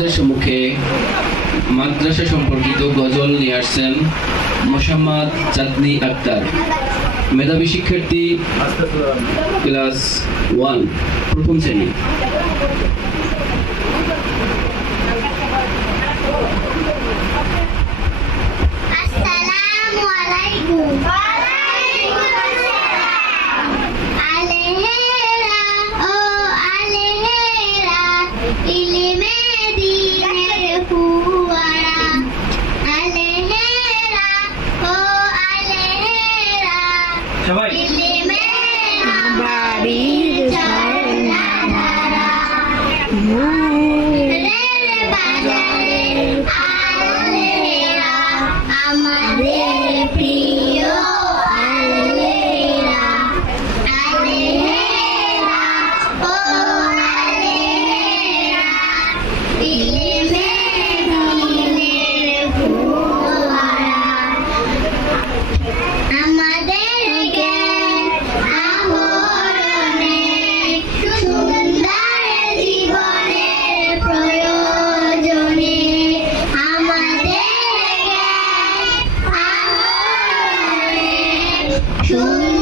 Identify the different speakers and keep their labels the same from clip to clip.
Speaker 1: মুখে মাদ্রাসা সম্পর্কিত গজল নিয়ে আসছেন মোসাম্মদ চাঁদনি আক্তার। মেধাবী শিক্ষার্থী, ক্লাস ওয়ান, প্রথম শ্রেণি। সবাই
Speaker 2: বাড়ির True.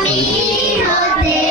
Speaker 2: আমি রোদে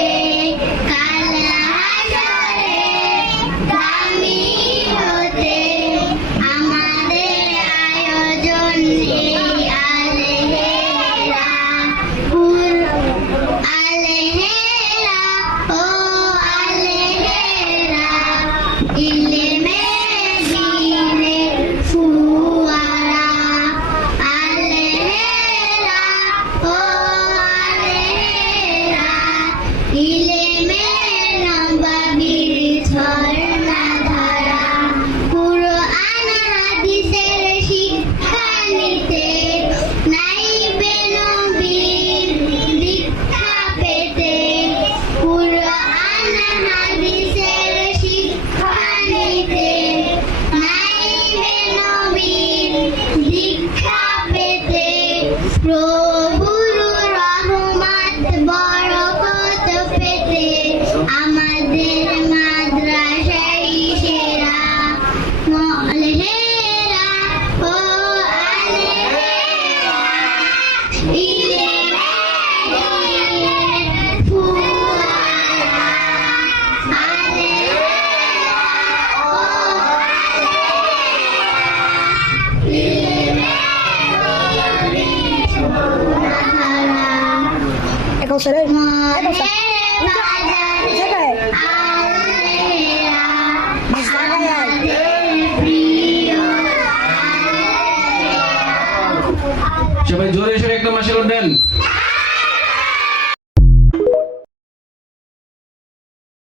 Speaker 2: প্রভুর রহমত বরকত পেতে আমাদের মাদ্রাসায় সেরা মলেরা কাউসার এই কাউসার সবাই জোরে
Speaker 3: সরে একদম আশীর্বাদ
Speaker 2: দেন।